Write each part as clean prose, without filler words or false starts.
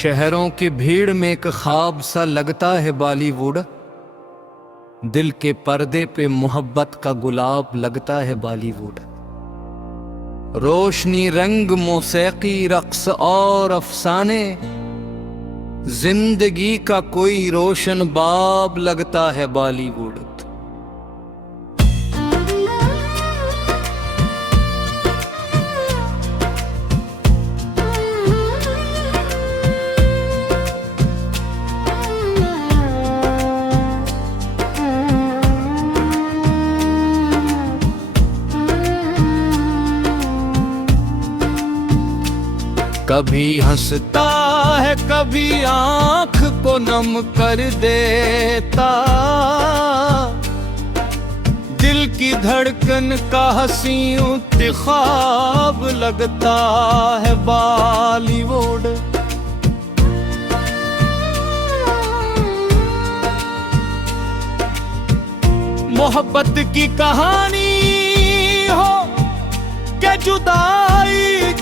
शहरों की भीड़ में एक ख्वाब सा लगता है बॉलीवुड। दिल के पर्दे पे मोहब्बत का गुलाब लगता है बॉलीवुड। रोशनी, रंग, मौसीकी, रक्स और अफसाने, जिंदगी का कोई रोशन बाब लगता है बॉलीवुड। कभी हंसता है, कभी आंख को नम कर देता, दिल की धड़कन का हंसी इंतखाब लगता है बॉलीवुड। मोहब्बत की कहानी हो के जुदाई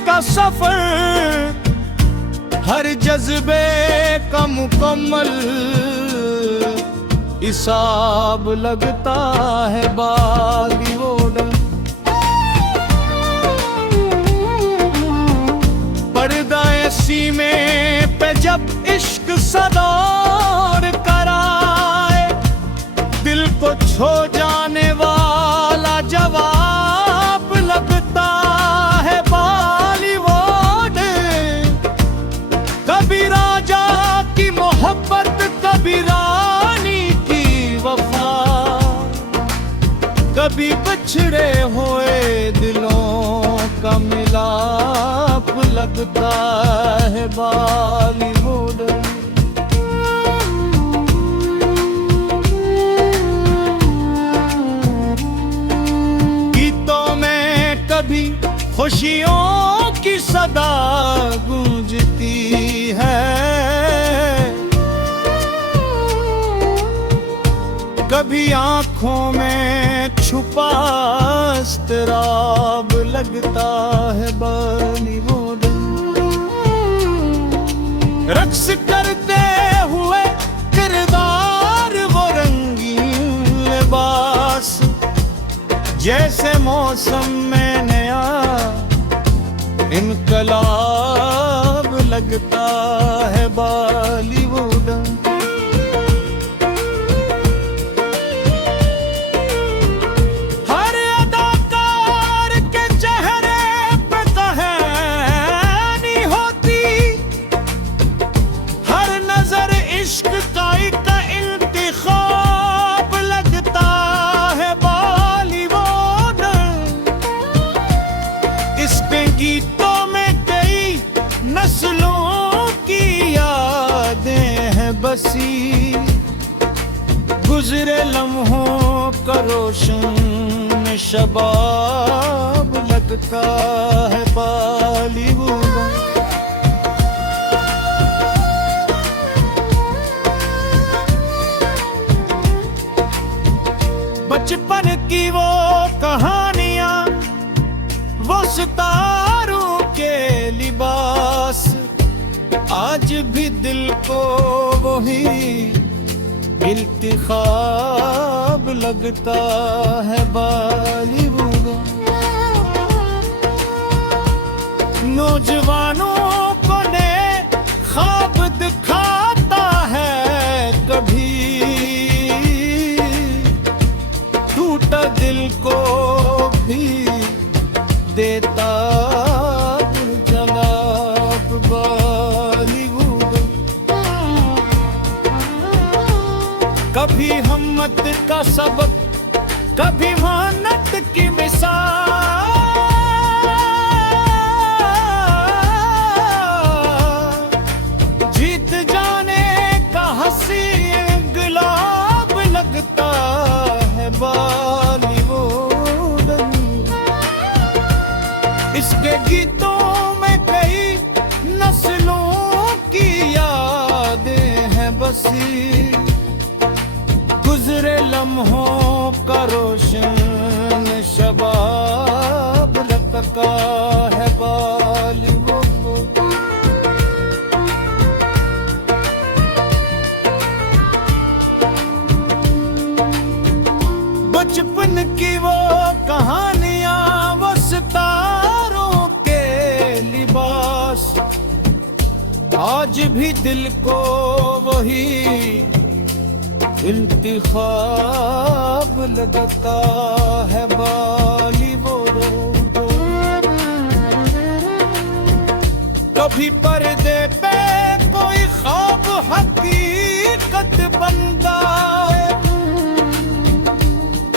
का सफर, हर जज्बे का मुकम्मल हिसाब लगता है बॉलीवुड। पर्दा सीने पे जब इश्क सदौर कराए, दिल को छो जाने वाला जवाब लगता है बॉलीवुड। कभी राजा की मोहब्बत, कभी रानी की वफा, कभी बिछड़े हुए दिलों का मिलाप लगता है बॉलीवुड। कभी खुशियों की सदा गूंजती है, कभी आंखों में छुपा इज़्तिराब लगता है बॉलीवुड। रक्स करते हुए किरदार वो रंगीन लिबास, जैसे मौसम में नया इनकलाब लगता है बॉलीवुड। हर अदाकार के चेहरे पे कहानी होती, हर नजर इश्क का एक इंतखाब लगता है बॉलीवुड। इसके गीतों में कई नस्लों की यादें हैं बसी, गुजरे लम्हों का रोशन शबाब लगता है बॉलीवुड। बचपन की वो कहानियां, वो सितारों के लिबास, आज भी दिल को वही इल्तिखाब लगता है बॉलीवुड। नौजवानों को ने ख्वाब दिखाता है, कभी टूटा दिल को भी देता जवाब बॉलीवुड। कभी हिम्मत का सबक, कभी मेहनत की मिसाल, जीत जाने का हंसी गुलाब लगता है बॉलीवुड। इसके गीतों में कई नस्लों की यादें हैं बसी, गुजरे लम्हों का रोशन आज भी दिल को वही इंतखाब लगता है बॉलीवुड। कभी पर्दे पे कोई ख्वाब हकीकत बनता है,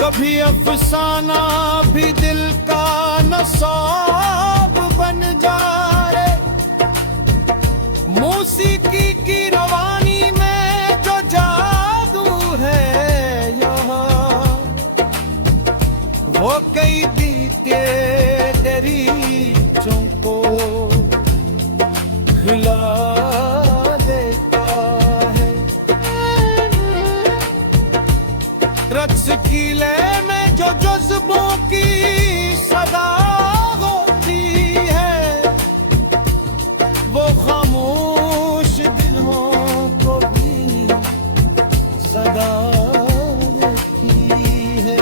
कभी अफसाना भी दिल का नसाब बन जाए। मौसीकी की रवानी में जो जादू है यहाँ, वो कैदी के दरीचों को हिला देता है। रक्स की लय में जो जज्बों की सदा होती है, वो खामोश दिलों को भी सदा देती है।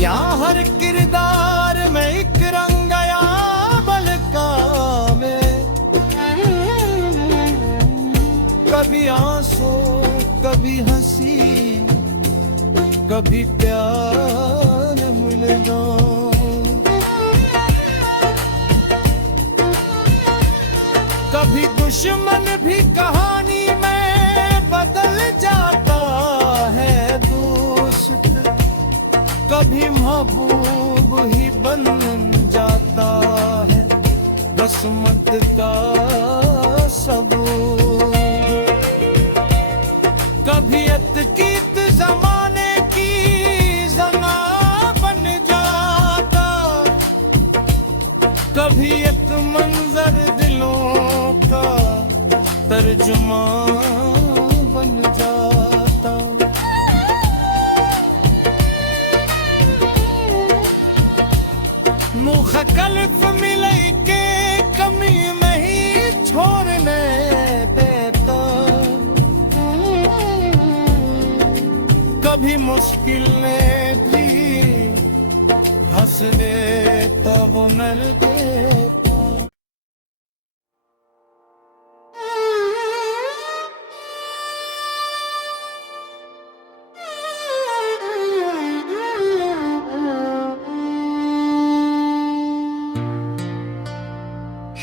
यहाँ हर किरदार में एक रंग आया बलका में, कभी आंसू कभी हंसी कभी प्यार मिलना। कभी दुश्मन भी कहानी में बदल जाता है दोस्त, कभी महबूब ही बन जाता है रस्मत का सबूत। कभी अतकीत जमाने की जना बन जाता, कभी एक मंजर दिलों का तर्जुमा बन जाता। मुख कल्फ मिले के कमी में ही छोड़ने देता, कभी मुश्किल में भी हंस देता वो नर देता।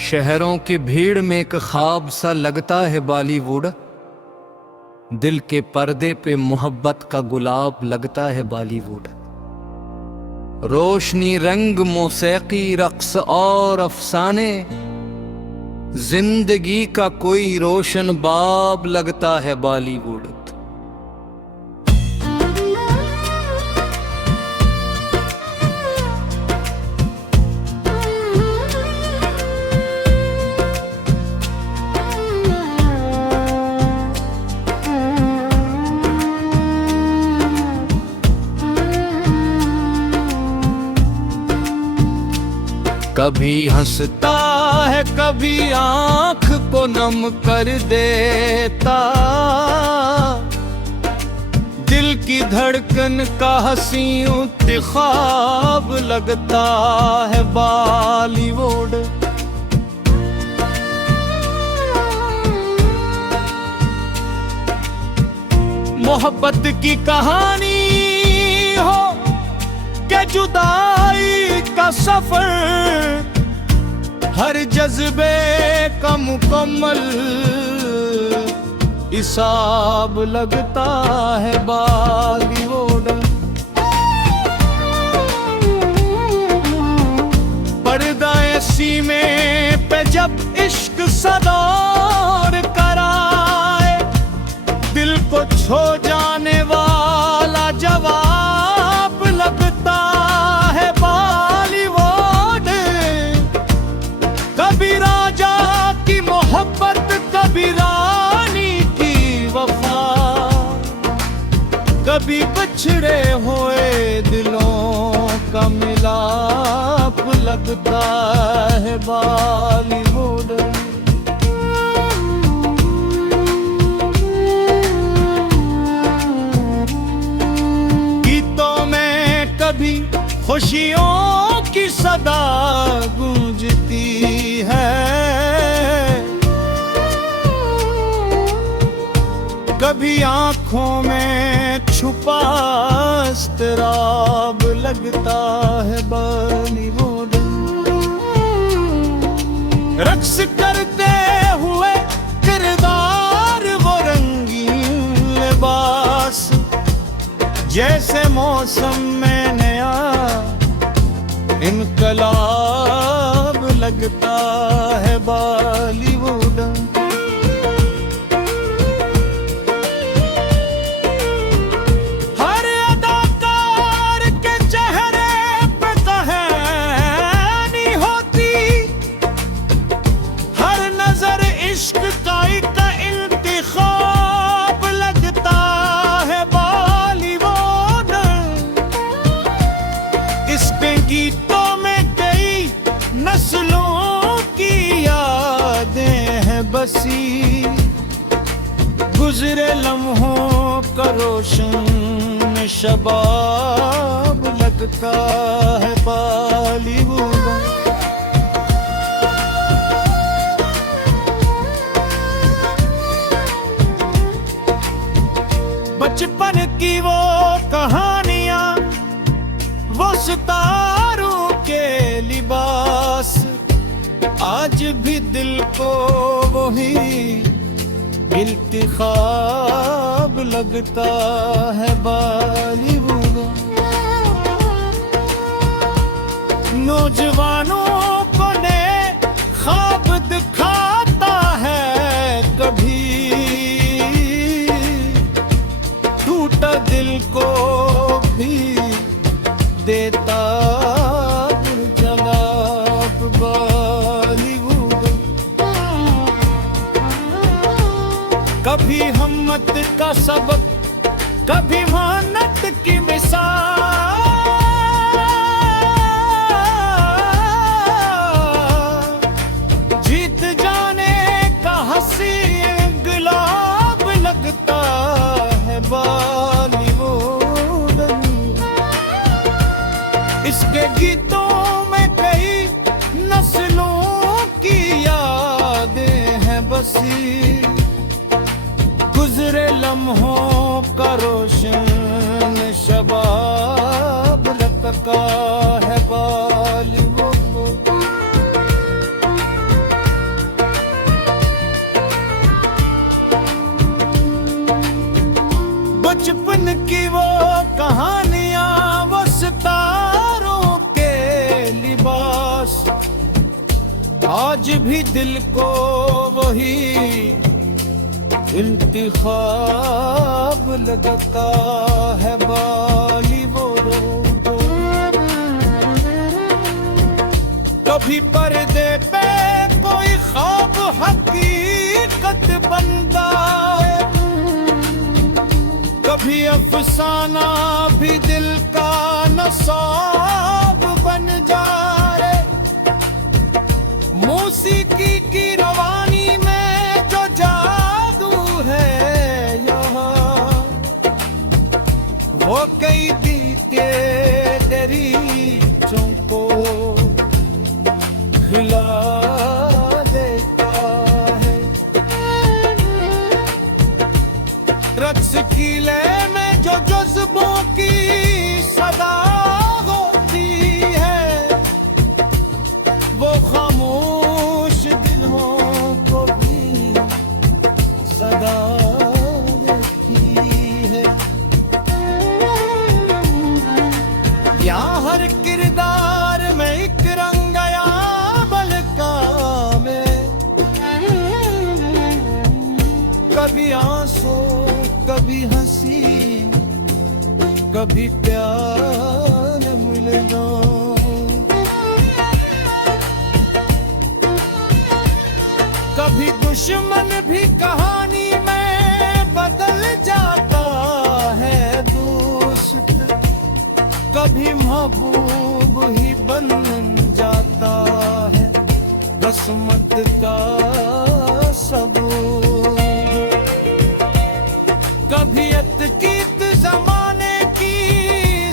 शहरों की भीड़ में एक ख्वाब सा लगता है बॉलीवुड, दिल के पर्दे पे मोहब्बत का गुलाब लगता है बॉलीवुड। रोशनी, रंग, मौसीकी, रक्स और अफसाने, जिंदगी का कोई रोशन बाब लगता है बॉलीवुड। कभी हंसता है कभी आंख को नम कर देता, दिल की धड़कन का हंसी इंतखाब लगता है बॉलीवुड। मोहब्बत की कहानी हो के जुदाई का सफर, हर जज्बे का मुकम्मल हिसाब लगता है बॉलीवुड। पर्दा सीने पे जब इश्क सदौर कराए, दिल को छो जाने वाला जवाब लगता है बॉलीवुड। कभी राजा की मोहब्बत, कभी रानी की वफा, कभी बिछड़े हुए दिलों का मिलाप लगता है बॉलीवुड। गीतों में कभी खुशियों की सदा गूंजती है, कभी आंखों में छुपा इस्तराब लगता है बॉलीवुड। रक्स करते हुए किरदार वो रंगीन लिबास, जैसे मौसम में नया इनकलाब लगता है बॉलीवुड। हर अदाकार के चेहरे पे कहानी होती, हर नजर इश्क का इंतखाब लगता है बॉलीवुड। इसके गीतों में कई नस्लों की यादें हैं बसी, गुजरे लम्हों का रोशन शबाब लगता है बॉलीवुड। बचपन की वो कहानियां, वो सितारों के लिबास, आज भी दिल को वही इल्तिखाब लगता है बॉलीवुड। नौजवानों को नए ख्वाब दिखाता है, कभी टूटा दिल को भी देता जवाब बॉलीवुड। कभी हिम्मत का सबक, कभी मेहनत की मिसाल, जीत जाने का हंसी इंकलाब लगता है बॉलीवुड। इसके गीतों में कई नस्लों की यादें हैं बसी, गुजरे लम्हों का रोशन शबाब लगता है बॉलीवुड। बचपन की वो कहानियां, वो सितारों के लिबास, आज भी दिल को वही इंतखाब लगता है बॉलीवुड। कभी पर्दे पे कोई ख्वाब हकीकत बनता है, कभी अफसाना भी दिल का नसाब बन जाए। मौसीकी की रवानी में जो जादू है यहाँ, वो कैदी के दरीचों को हिला देता है। रक्स की लय में जो जज्बों की सदा होती है, वो खामोश दिलों को भी सदा देती है। यहाँ हर किरदार में एक रंग आया बलका में, कभी आंसू कभी हंसी, कभी प्यार मिलेगा। कभी दुश्मन भी कहानी में बदल जाता है दोस्त, कभी महबूब ही बन जाता है किस्मत का सबूत। कभी अतकीत जमाने की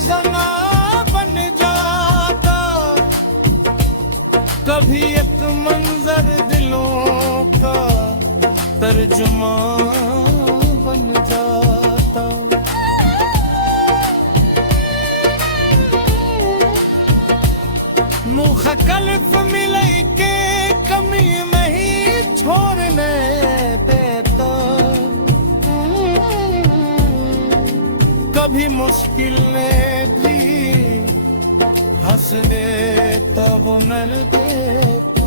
जना बन जाता, कभी एक मंजर दिलों का तर्जुमा बन जाता। कभी मुश्किल में भी हंस ले तब नर देता।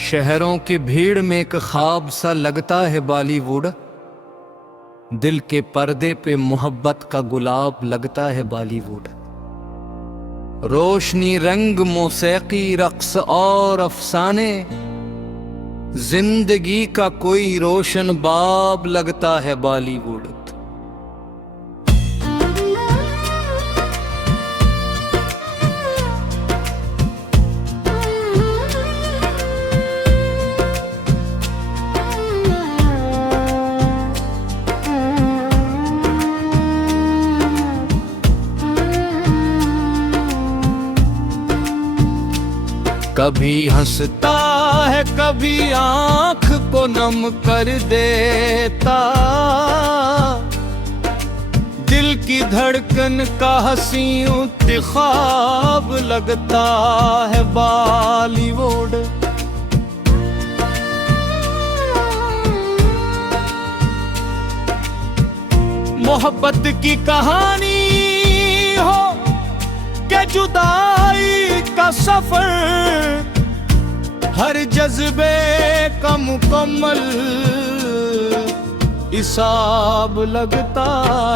शहरों की भीड़ में एक ख्वाब सा लगता है बॉलीवुड, दिल के पर्दे पे मोहब्बत का गुलाब लगता है बॉलीवुड। रोशनी, रंग, मौसीकी, रक्स और अफसाने, जिंदगी का कोई रोशन बाब लगता है बॉलीवुड। कभी हंसता है, कभी आंख को नम कर देता, दिल की धड़कन का हंसी इंतखाब लगता है बॉलीवुड। मोहब्बत की कहानी हो के जुदाई का सफर, हर जज्बे का मुकम्मल हिसाब लगता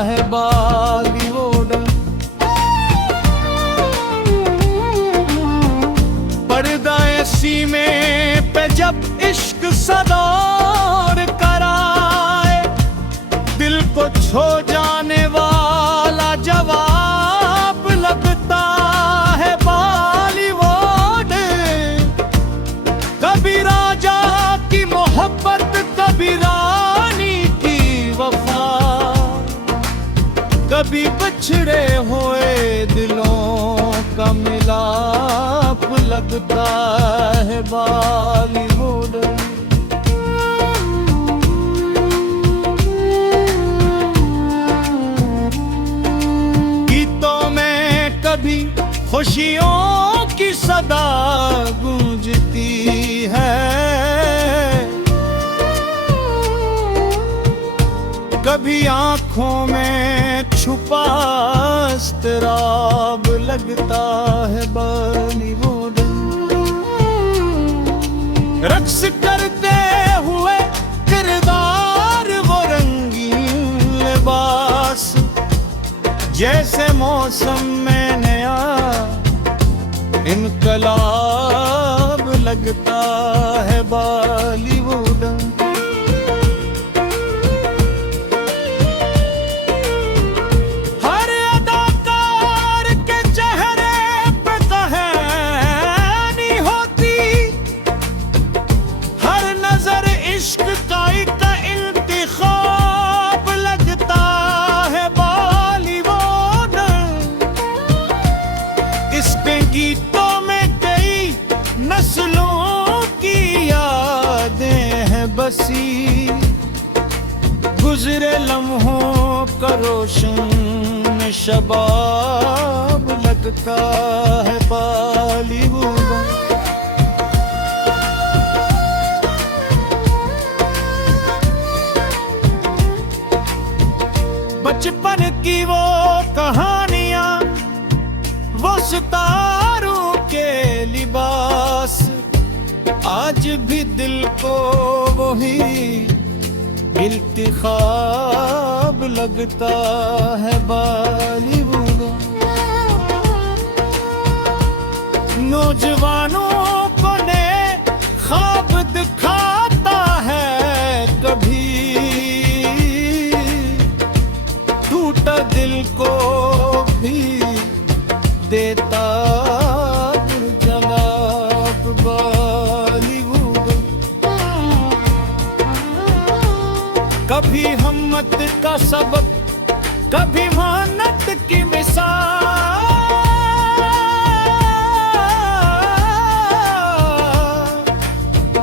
है बॉलीवुड। पर्दा सीने पे जब इश्क सदौर कराए, दिल को छो जाने वाला जवाब लगता है बॉलीवुड। कभी राजा की मोहब्बत, कभी रानी की वफा, कभी बिछड़े हुए दिलों का मिलाप लगता है बॉलीवुड। कभी खुशियों की सदा गूंजती है, कभी आंखों में छुपा इस्तराब लगता है बॉलीवुड। रक्स करते हुए किरदार वो रंगीन लिबास, जैसे मौसम में नया इनकलाब लगता है बॉलीवुड। हर अदाकार के चेहरे पे कहानी होती, हर नजर इश्क का एक इंतखाब लगता है बॉलीवुड। इसके गीतों में कई नस्लों की यादें हैं बसी, गुजरे लम्हों का रोशन शबाब लगता है बॉलीवुड। बचपन की वो कहानियां, वो सितारों के लिबास, आज भी दिल को वही इल्तिखाब लगता है बॉलीवुड। नौजवानों को ने ख्वाब दिखाता है, कभी टूटा दिल को भी देता जनाब बॉलीवुड। कभी हिम्मत का सबक, कभी मेहनत की मिसाल,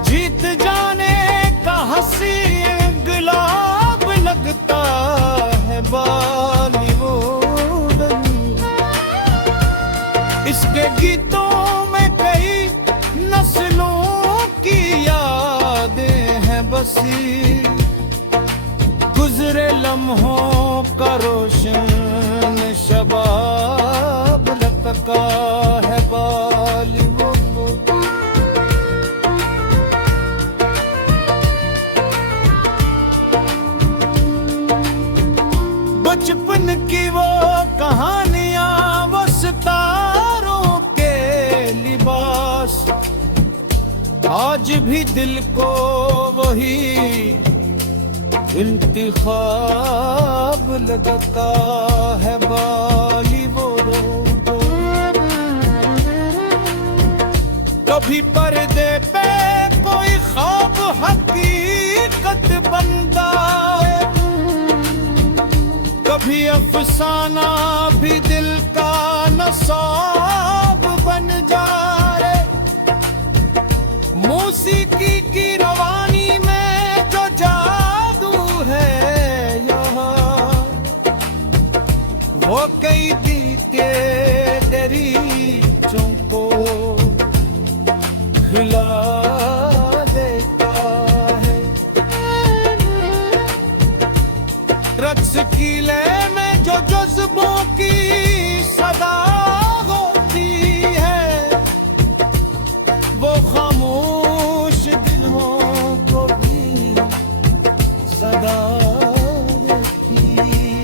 जीत जाने का हंसी गुलाब लगता है बॉलीवुड। लम्हों का रोशन शबाब लटका है बॉलीवुड। बचपन की वो कहानियां, वो सितारों के लिबास, आज भी दिल को वही इंतखाब लगता है बॉलीवुड। कभी पर्दे पे कोई ख्वाब हकीकत बनता है, कभी अफसाना भी दिल का नसाब बन जाए। मौसीकी की रवानी में जो जादू है यहाँ, वो कैदी के दरीचों को हिला देता है। रक्स की लय में जो जज्बों की सदा होती है, वो खामोश दिलों को भी सदा देती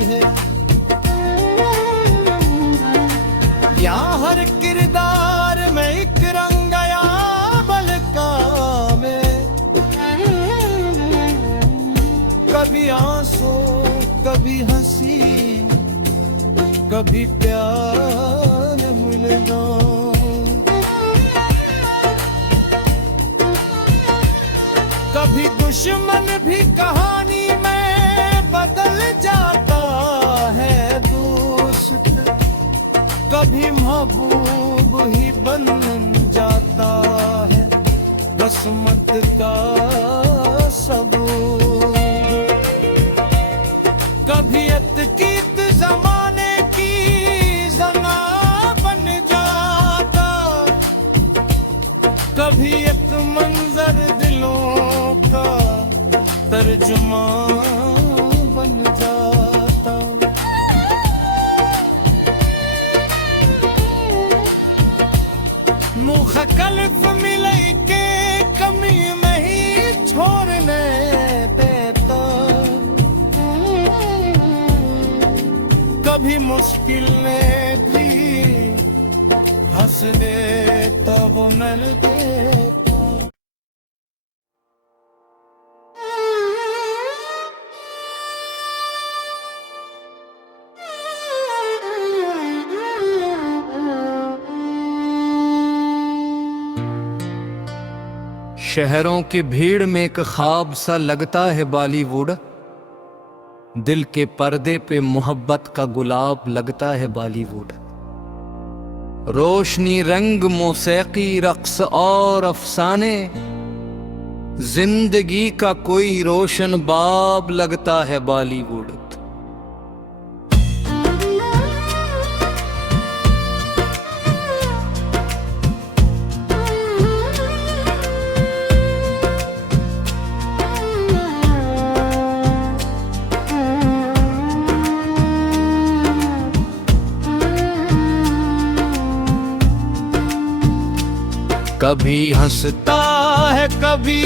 है। यहाँ हर किरदार में एक रंग या बलका में, कभी आंसू कभी हंसी कभी प्यार मिलना। कभी दुश्मन भी कहानी में बदल जाता है दोस्त, कभी महबूब ही बन जाता है किस्मत का सबूत। कभी अतकीत जमाने की जना बन जाता, कभी एक मंजर दिलों का तर्जुमा बन जाता। मुख कल्फ मिले के कमी में ही छोड़ने देता, कभी मुश्किल में भी हंस देता वो नर देता। शहरों की भीड़ में एक ख्वाब सा लगता है बॉलीवुड, दिल के पर्दे पे मोहब्बत का गुलाब लगता है बॉलीवुड। रोशनी, रंग, मौसीकी, रक्स और अफसाने, जिंदगी का कोई रोशन बाब लगता है बॉलीवुड। कभी हंसता है कभी